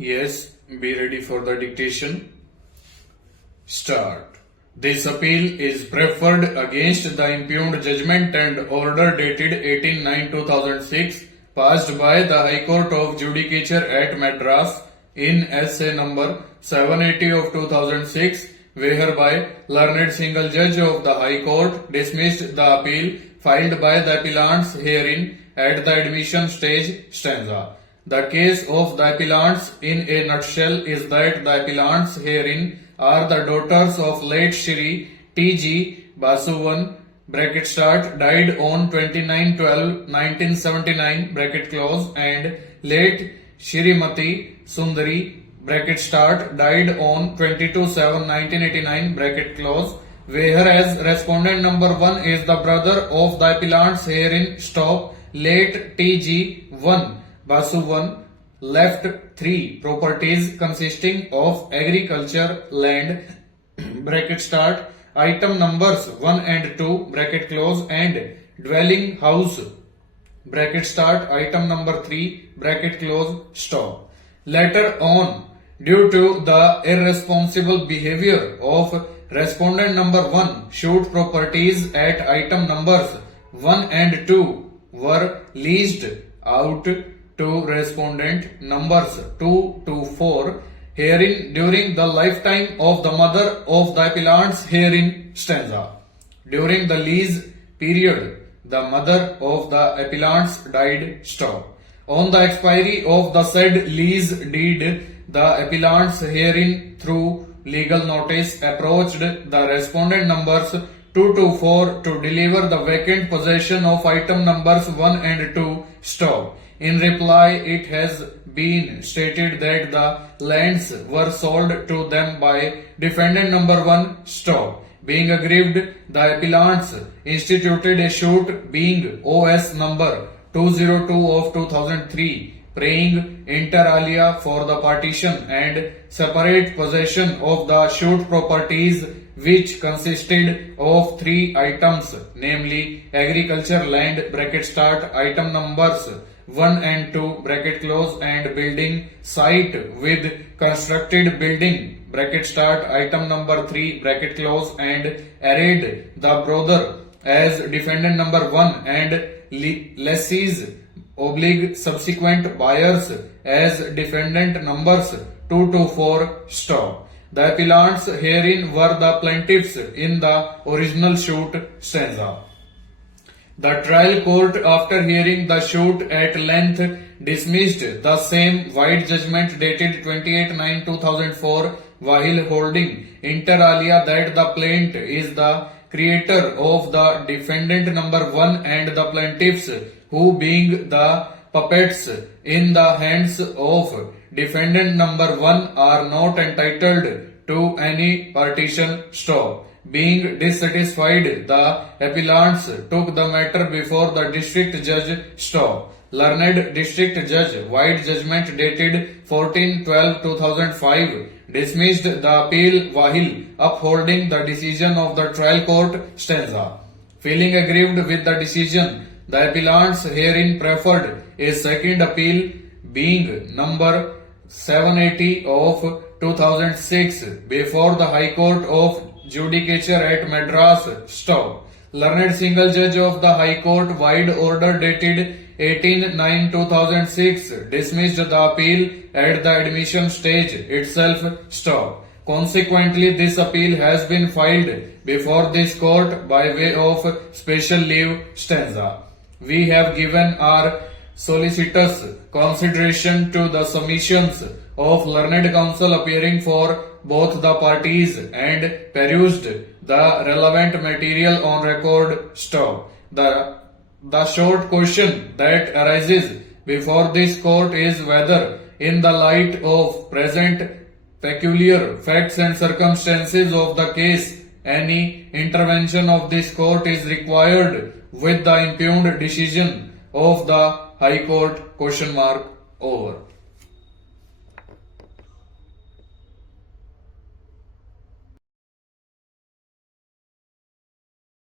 Yes, be ready for the dictation. Start. This appeal is preferred against the impugned judgment and order dated 18/9/2006 passed by the High Court of Judicature at Madras in SA number 780 of 2006, whereby learned single judge of the High Court dismissed the appeal filed by the appellants herein at the admission stage stanza. The case of the appellants in a nutshell is that the appellants herein are the daughters of late Shri T.G. Basuvan bracket start died on 29/12/1979 bracket close and late Shrimati Sundari bracket start died on 22/7/1989 bracket close, whereas respondent number 1 is the brother of the appellants herein stop late T.G. 1 Basuvan left 3 properties consisting of agriculture land bracket start item numbers 1 and 2 bracket close and dwelling house bracket start item number 3 bracket close stop. Later on, due to the irresponsible behavior of respondent number 1, shoot properties at item numbers 1 and 2 were leased out to respondent numbers 2 to 4 herein during the lifetime of the mother of the appellants herein stanza. During the lease period, the mother of the appellants died stop. On the expiry of the said lease deed, the appellants herein through legal notice approached the respondent numbers 2 to 4 to deliver the vacant possession of item numbers 1 and 2 stop. In reply, it has been stated that the lands were sold to them by defendant number 1 stop. Being aggrieved, the appellants instituted a suit being OS number 202 of 2003, praying inter alia for the partition and separate possession of the suit properties, which consisted of 3 items, namely agriculture land bracket start item numbers 1 and 2 bracket close and building site with constructed building bracket start item number 3 bracket close and arrayed the brother as defendant number 1 and lessees oblique subsequent buyers as defendant numbers 2 to 4 stop. The appellants herein were the plaintiffs in the original suit stanza. The trial court, after hearing the suit at length, dismissed the same void judgment dated 28/9/2004 while holding inter alia that the plaintiff is the creator of the defendant number 1 and the plaintiffs who being the puppets in the hands of defendant number 1 are not entitled to any partition stop. Being dissatisfied, the appellants took the matter before the district judge stop. Learned district judge, void judgment dated 14/12/2005, dismissed the appeal while upholding the decision of the trial court stanza. Feeling aggrieved with the decision, the appellants herein preferred a second appeal being number 780 of 2006 before the High Court of Judicature at Madras stop. Learned single judge of the High Court void order dated 18/9/2006 dismissed the appeal at the admission stage itself stop. Consequently, this appeal has been filed before this court by way of special leave stanza. We have given our solicitous consideration to the submissions of learned counsel appearing for both the parties and perused the relevant material on record stop. The short question that arises before this court is whether, in the light of present peculiar facts and circumstances of the case, any intervention of this court is required with the impugned decision of the High Court ? Over.